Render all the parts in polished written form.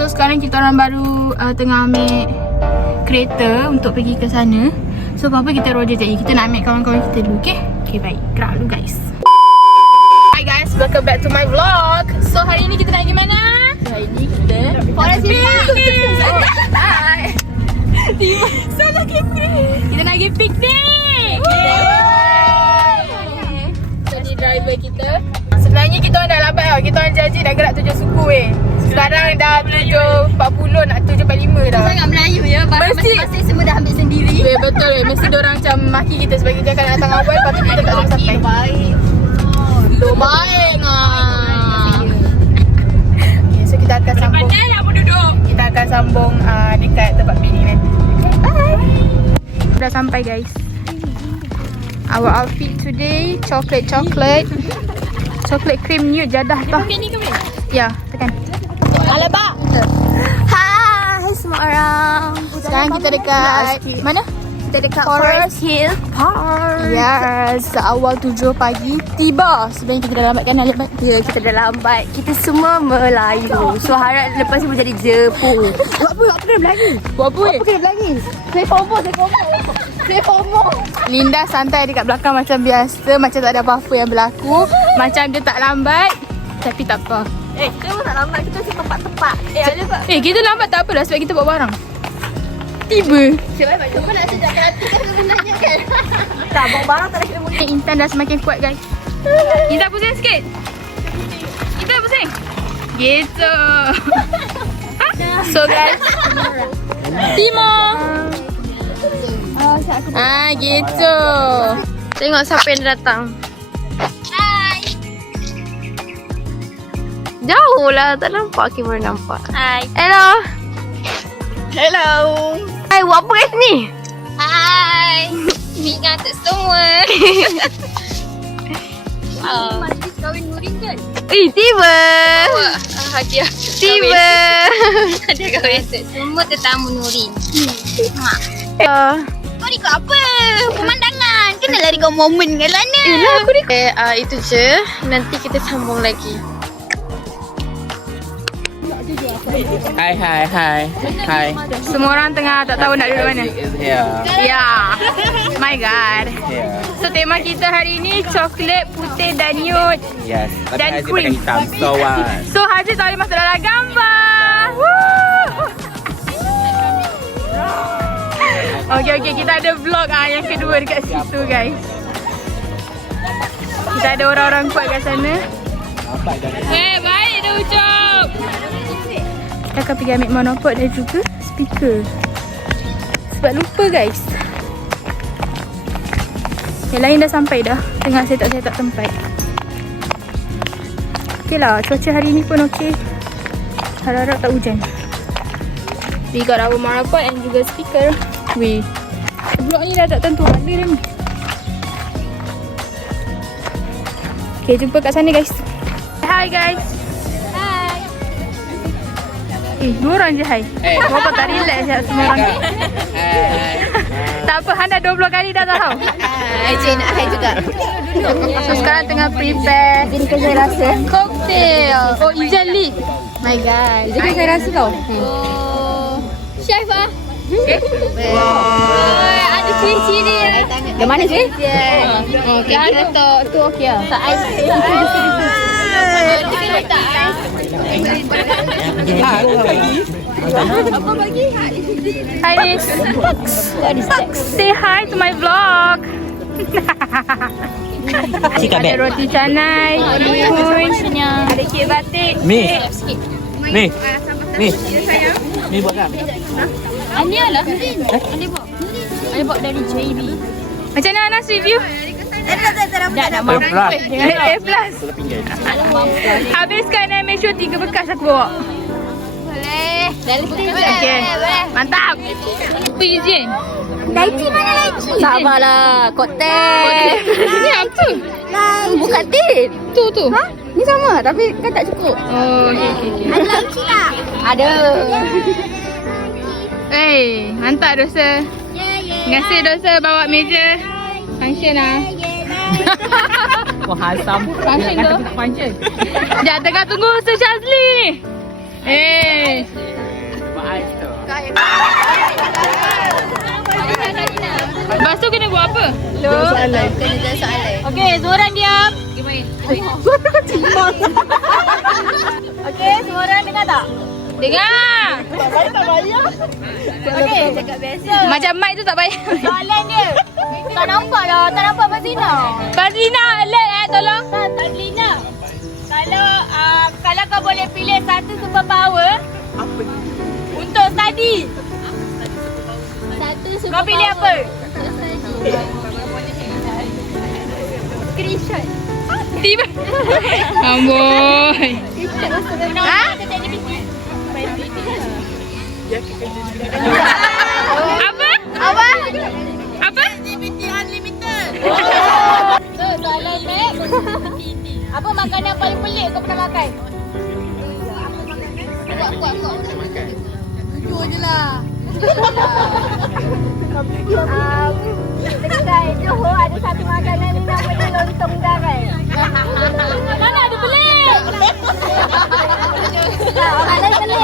So sekarang kita orang baru tengah ambil kereta untuk pergi ke sana. So apa-apa kita roger je. Kita nak ambil kawan-kawan kita dulu, okay? Okay, baik. Gerak dulu guys. Hi guys, welcome back to my vlog. So hari ni kita nak pergi mana? Hari ni kita Forest Hill. Hai. Salah piknik. Kita nak pergi piknik. Jadi driver kita. Sebenarnya kita orang dah lambat tau. Kita orang janji nak gerak 7 suku Sekarang dah 7.40 nak 7.45 dah. Sangat Melayu ya. Barang masing-masing semua dah ambil sendiri. Betul Mesti diorang macam maki kita sebab kita akan datang awal. Lepas tu kita tak sampai. Baik. Baik okay, so kita akan sambung. Kita akan sambung dekat tempat piknik nanti. Bye. Dah sampai guys. Our outfit today chocolate cream new jadah tau. Ya, tekan. Alabak. Hai semua orang. Sekarang kita dekat mana? Kita dekat Forest Hill Park. Yes, awal 7 pagi tiba. Sebenarnya kita dah lambat kan? Ya, kita dah lambat. Kita semua Melayu. So harap lepas ni menjadi Jepun. Buat apa kena berlagi? Buat apa kena berlagi? Saya FOMO. Linda santai dekat belakang macam biasa. Macam tak ada apa-apa yang berlaku. Macam dia tak lambat. Tapi tak apa. Kita pun tak lambat. Kita mesti tepat-tepat. Ada tak? Kita lambat tak apalah sebab kita bawa barang. Tiba. Sebab kau nak sejakkan hati kan sebenarnya kan? Tak, bawa barang tak ada kena mungkin. Intan dah semakin kuat guys. Kita pusing sikit. Kita pusing. Gitu. So guys. Timur. Gitu. Tengok siapa yang datang. Hai. Jauh lah, tak nampak. Okay, baru nampak. Hai. Hello. Hai, buat apa kat sini? Hai. Mingat semua. Wow. Majlis kahwin Nurin kan? Tiba. Hadiah. Tiba. Hadiah kahwin. Semua tetamu Nurin. Kau ni kau apa? Pemandangan. Kena lari kau momen kan Lana. Yelah, aku ni. Itu je. Nanti kita sambung lagi. Hai. Semua orang tengah tak tahu nak duduk mana. Ya. My god. Ya. So tema kita hari ni coklat putih dan nude. Yes. Dan Tapi Haziq cream. pakai hitam. So Haziq tak boleh masuk dalam gambar. Woo! Okay, kita ada vlog yang kedua dekat situ guys. Kita ada orang-orang kuat kat sana. Baik dah ucap. Kita akan pergi ambil monopod dan juga speaker. Sebab lupa guys. Yang lain dah sampai dah. Tengah set up tempat. Okey lah, cuaca hari ni pun okey. Harap-harap tak hujan. We got our monopod and juga speaker. Vlog ni dah tak tentu hala dah ni. Okay, jumpa kat sana guys. Hi guys. Dua orang je hai. Kau tak relax je semua orang. Tak apa, Han dah 20 kali dah tahu. Cik nak hai juga. So sekarang tengah prepare. Jadi kan saya rasa Cocktail. Oh, Ijal Lee. My god. Jadi kan saya rasa tau. Chef ah. Ada ciri-ciri. Yang mana sih? Okay, kita tu okey lah. Tak ais. Apa bagi? Hi Nis. Say hi to my vlog. Ada roti canai, bihun, ada kek batik. Ni buat kan? Ania lah. Ada buat dari JB. Macam mana Anas review? Dah A+. Habiskan make sure 3 bekas aku bawa. boleh. Okay. Mantap. Apa izin? Lychee mana lychee? Sabarlah, koktel. Ini apa? Bukan tip. Tu. Ha? Ni sama tapi kan tak cukup. Oh, okay. Ada lychee tak? Ada. Mantap dosa. Terima kasih dosa bawa meja. Function lah. Wah, hasam. Function tu. Function. Sekejap, tengah tunggu Sir Shazli ni. Lepas tu kena buat apa? Kena jadi soalan. Okey, semua orang diam. Okey, semua orang dengar tak? Dengar. Tak bayar. Okey, cakap biasa. Macam mic tu tak payah. Soalan dia. Tak nampak lah. Tak nampak Fazlina. Fazlina alert tolong. Tak Lina. Kalau kau boleh pilih satu superpower untuk study. Kau pilih apa? Screenshot. Tiba. Amboi. Ha? Apa? Apa? Apa? Activity unlimited. So, soalan next. Apa makanan paling pelik kau pernah makan? Kuat. Jujur je lah. Dekat Johor ada satu makanan ni namanya lontong darai. Mana ada pelik? Orang lain pelik.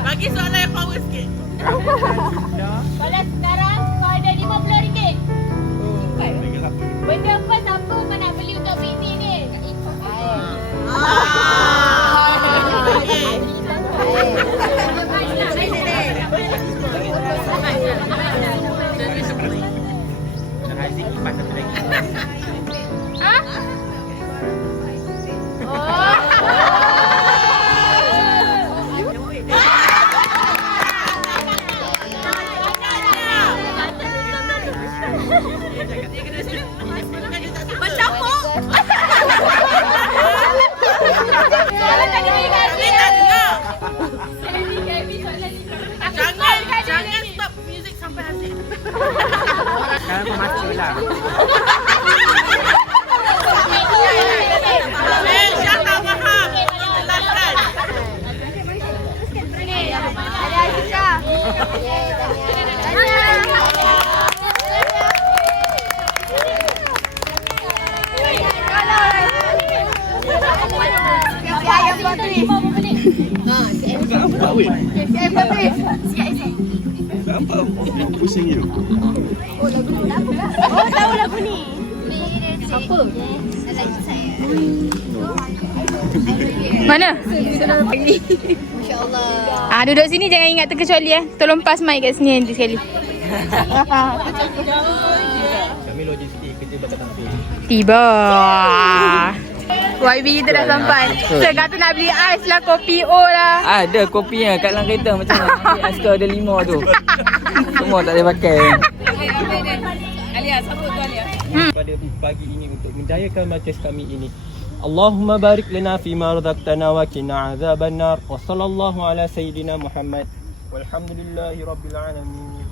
Bagi soalan yang power sikit. Kalau sekarang kau ada RM50. Benda first apa kau nak beli untuk bini ni? Jangan stop music sampai habis. Sekarang kau mati lah. Syah tak faham. Jelaskan. Ada Aisyah. Apa? Pusing you. Oh, tahu lagu ni. Apa? Mana? Masya-Allah. Duduk sini jangan ingat terkecuali Tolong pass mic kat sini nanti sekali. Kami logistik kerja bakal tampil. Tiba. YB kita dah sampai. Saya kata nak beli ais lah, kopi O lah. Ada kopinya kat dalam kereta macam mana? Ais kau ada 5 tu. Semua tak boleh pakai. Pada pagi ini untuk menjayakan majlis kami ini. Allahumma barik lana fima razaqtana wa qina azabannar. Wa sallallahu ala sayyidina Muhammad. Walhamdulillahi rabbil alamin.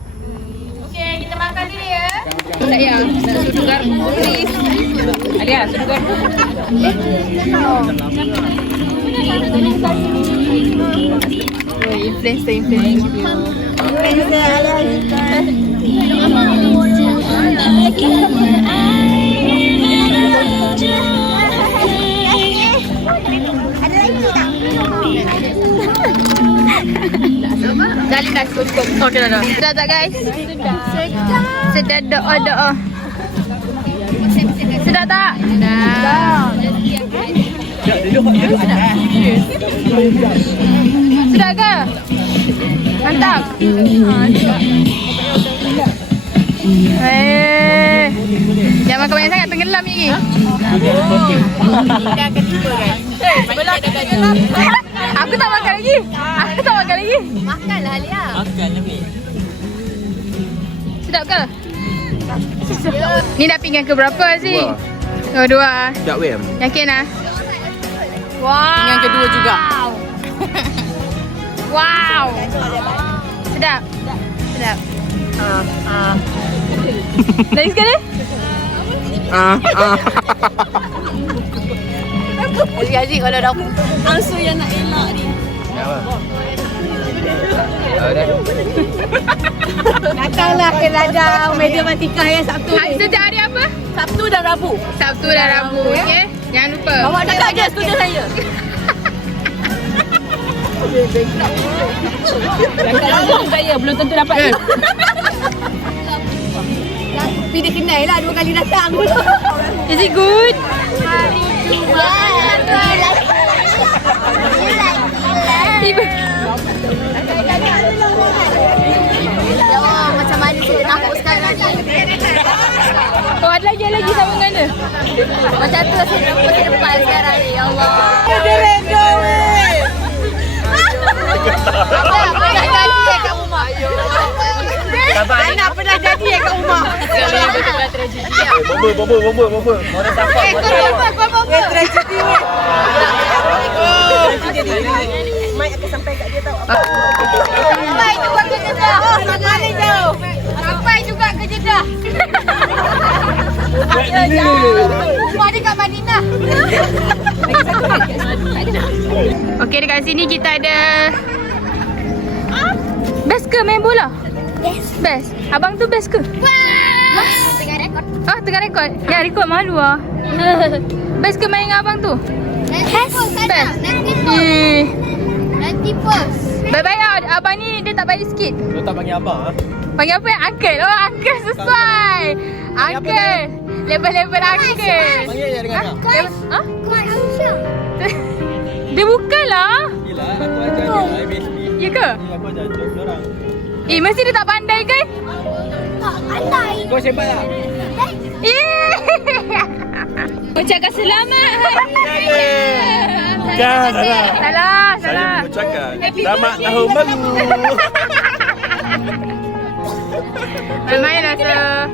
Okey, kita makan dulu ya. Tak payah. Nak sudu garam. Alia, sudu garam. Oh, influencer. Dalin dah cukup. Okey dah. Sedap tak guys? Sedap doa. Sedap tak? Sedap. Sedap ke? Mantap. Jangan makan banyak sangat, tenggelam ni. Kita akan tiba guys. Belah tenggelam. Aku tak makan lagi. Makanlah Alia. Makan lebih. Sedap ke? Ni dah pinggan ke berapa sih? Dua. Tak weh. Yakin lah? Wow. Pinggan kedua juga. Wow. Sedap. Lagi sekali? Aziz kalau dah ansur yang nak elak ni. Apa? Datanglah ke ladang media matikah ya Sabtu ni. Setiap hari apa? Sabtu dan Rabu. Sabtu dan Rabu, okey? Jangan lupa. Bawa dekat je studio saya. Kalau saya belum tentu dapat. Tapi dia kenal lah 2 kali datang. Is it good? Macam mana saya nak sekarang ni? Oh, ada lagi sama mana? Macam tu saya nak pergi depan sekarang ni. Ya Allah. Dia random weh. Apa dah jadi kat rumah? Saya nak pernah jadi kat rumah. Sekarang betul-betul tragedi. Bomba. Orang sampai. Kau bomba. Tragedi. Mai akan sampai kat dia tau. Sampai juga ke Jeddah. Sampai jauh. Sampai juga ke Jeddah. Rumah dia kat Madinah. Okey, dekat sini kita ada best ke main bola? Best. Abang tu best ke? Tengah rekod. Ah, tengah rekod. Ya, rekod malu ah. Best ke main dengan abang tu? Best. Nanti post. Bye-bye ah. Abang ni dia tak baik sikit. Kau tak panggil abang ah? Panggil apa? Uncle. Oh, uncle sesuai. Uncle. Level-level uncle. Panggil je dengan nak. Ha? Dia bukanlah. Gila, aku ajar dia IBSP. Ya ke? Aku ajar dia orang. Mesti dia tak pandai kan? Pandai. Kau sebat lah. Ucapkan selamat hari Bukan, Salah. Saya mengucapkan selamat tahun baru. Main rasa.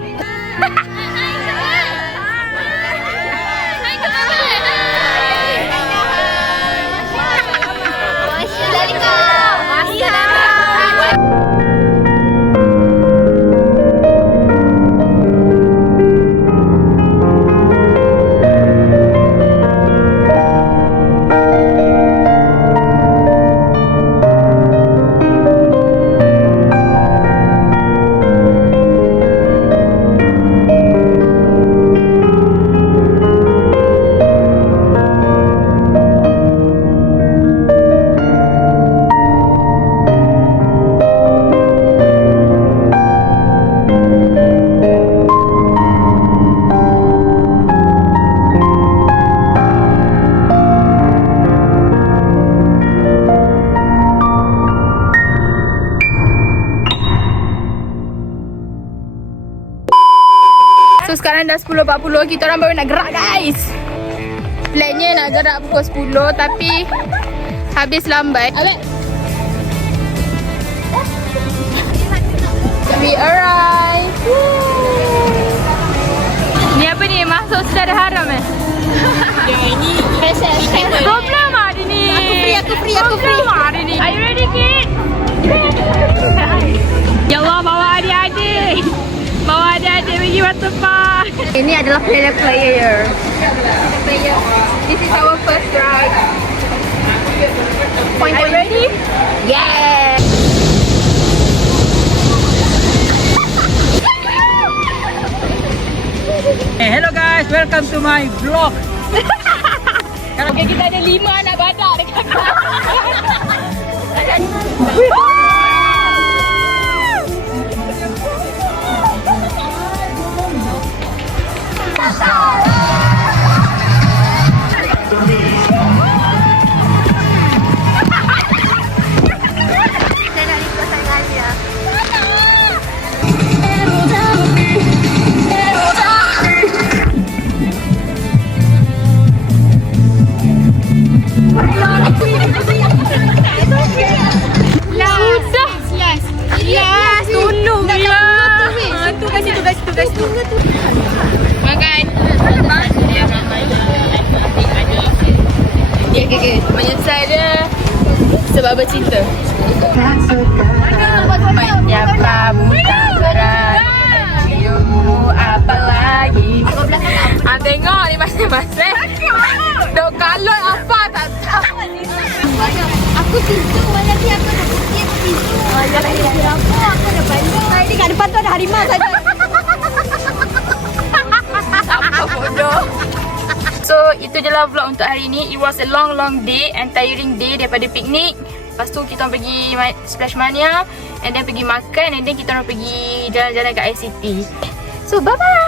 So sekarang dah 10.40, kita orang baru nak gerak guys. Plannya nak gerak pukul 10 tapi habis lambat. We arrive. Ni apa ni? Masuk secara haram eh? Ya ini Problem hari ni. Aku free. Problem hari ni. Are you ready kid? Ya Allah, bawa adik-adik. Bawa adik-adik pergi waterpark. Ini adalah player. This is our first ride. Are you ready? Yeah. Hello guys, welcome to my vlog. Okay, kita ada 5 anak badak dekat kelas. Makan. Okay. Menyesal dia sebab bercinta. Siapa buta berat apa lagi? Tengok ni masing-masing. Dok kalon apa tak tahu. Aku tisu lagi aku nak sikit tisu. Ya lagi apa? Aku ada bandung. Nah, ini kat depan tu ada harimau saja. Apa bodoh. So itu je lah vlog untuk hari ni. It was a long day and tiring day daripada piknik. Lepas tu kita orang pergi Splash Mania, and then pergi makan, and then kita orang pergi jalan-jalan kat ICT. So bye bye.